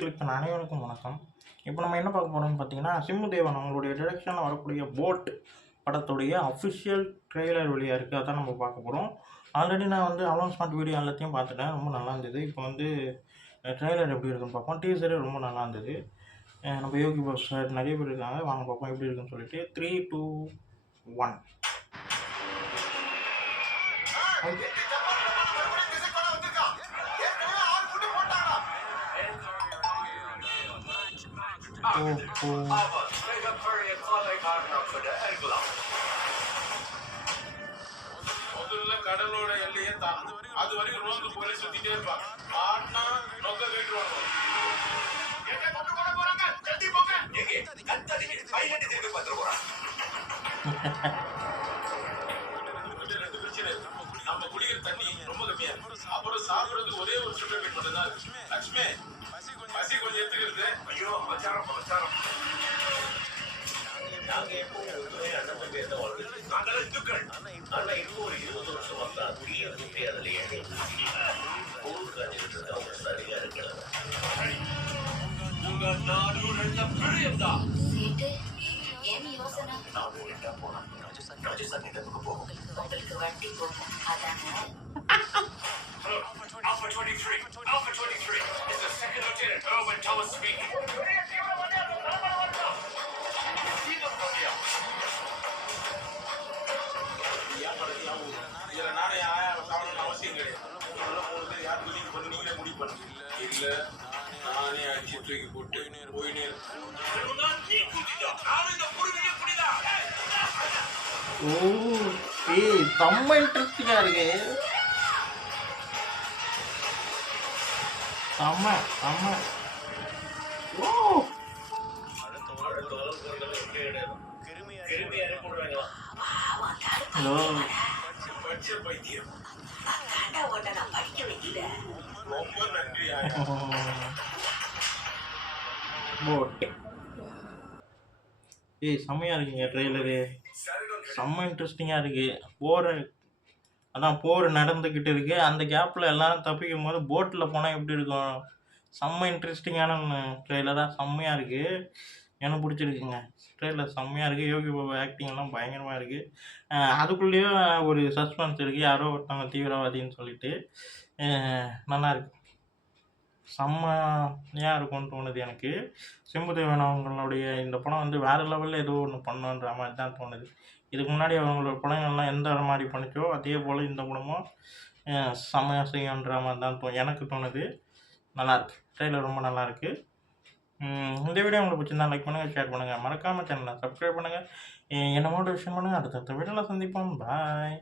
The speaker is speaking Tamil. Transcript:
கிளிக் பண்ண அனைவருக்கும் வணக்கம். இப்போ நம்ம என்ன பார்க்க போகிறோம்னு பார்த்தீங்கன்னா, சிம்பு தேவன் அவங்களுடைய டிரெக்ஷனில் வரக்கூடிய போட் படத்துடைய அஃபிஷியல் ட்ரெய்லர் வெளியாக இருக்குது. அதான் நம்ம பார்க்க போகிறோம். ஆல்ரெடி நான் வந்து அனௌன்ஸ்மெண்ட் வீடியோ எல்லாத்தையும் பார்த்துட்டேன். ரொம்ப நல்லா இருந்தது. இப்போ வந்து ட்ரெய்லர் எப்படி இருக்குன்னு பார்ப்போம். டீசரே ரொம்ப நல்லா இருந்தது. நம்ம யோகி பாபு சார் நிறைய பேர் இருக்காங்க. வாங்க பார்ப்போம் எப்படி இருக்குன்னு சொல்லிட்டு 3, 2, 1. ஓகே. கடலோட எல்லையே தான் அது வரைக்கும் ரோந்து போய் சுத்திட்டே இருப்பாங்க. ஆனா நோக்க கேட்டுருவாங்க. எங்க கொண்டு போற போறாங்க? ஜல்தி போங்க. எங்க கத்தடிங்க. பைலட் திருப்பி பத்திர போறாங்க. ரெண்டு பிரச்சனை. நம்ம குடிக்கிற தண்ணி ரொம்ப கம்மியா இருக்கு. அப்புறம் சாப்பிடுறதுக்கு ஒரே ஒரு சுண்டல் மீட் மட்டும் தான் இருக்கு. லட்சுமி பசி கொஞ்சம் எடுத்துக்கிறது. ஐயோ மச்சாரம். நாங்க எப்போ அண்ணன் தம்பி எந்த வாழ்க்கை நாங்கள் இந்துக்கள். ஆனா இன்னும் ஒரு 20 வருஷம் வந்தா குடிக்கிறது முடியாதுல. ஏழை ஊர் காஞ்சிட்டு அவங்க சரியா இருக்கிறாங்க. உங்க நாடு பிரியம் நான் ஊரிட்டா போனா ராஜஸ்தான் இடத்துக்கு போகும். உங்களுக்கு வண்டி போகும். அதானே Alpha 23 is the second lieutenant Erwin Thomas speaking. இதுல நானே கவனம் அவசியம் கிடையாது. யார் நீங்க பண்ணி நீங்களே முடிவு பண்ணுங்க. இல்ல நானே அடிச்சு தூக்கி போட்டு போயினே செம்ம இன்ட்ரெஸ்டிங்கா இருக்கு. செம்ம ஹலோ பைத்தியம் ரொம்ப நன்றி. செம்மையா இருக்குங்க ட்ரெய்லரு. செம்ம இன்ட்ரெஸ்டிங்காக இருக்குது. போர் நடந்துக்கிட்டு இருக்குது. அந்த கேப்பில் எல்லாரும் தப்பிக்கும் போது போட்டில் போனால் எப்படி இருக்கும்? செம்ம இன்ட்ரெஸ்டிங்கான ட்ரெய்லராக செம்மையாக இருக்குது. எனக்கு பிடிச்சிருக்குங்க. ட்ரெய்லர் செம்மையாக இருக்குது. யோகி பாபு ஆக்டிங்லாம் பயங்கரமாக இருக்குது. அதுக்குள்ளேயும் ஒரு சஸ்பென்ஸ் இருக்குது. யாரோ ஒருத்தவங்க தீவிரவாதின்னு சொல்லிட்டு நல்லாயிருக்கு. செம்மையாக இருக்கும்னு தோணுது எனக்கு. சிம்புதேவன் அவங்களுடைய இந்த படம் வந்து வேறு லெவலில் ஏதோ ஒன்று பண்ணுன்ற மாதிரி தான் தோணுது. இதுக்கு முன்னாடி அவங்களோட படங்கள்லாம் எந்த மாதிரி பண்ணிச்சோ அதே போல் இந்த படமும் செம்மையாக செய்யுன்ற மாதிரி தான் எனக்கு தோணுது. நல்லாயிருக்கு. ட்ரெய்லர் ரொம்ப நல்லாயிருக்கு. இந்த வீடியோ உங்களுக்கு பிடிச்சிருந்தா லைக் பண்ணுங்கள், ஷேர் பண்ணுங்கள், மறக்காமல் சேனலை சப்ஸ்கிரைப் பண்ணுங்கள். என்ன மோட்டிவேஷன் பண்ணுங்கள். அடுத்தடுத்த வீடியோவில் சந்திப்போம். பாய்.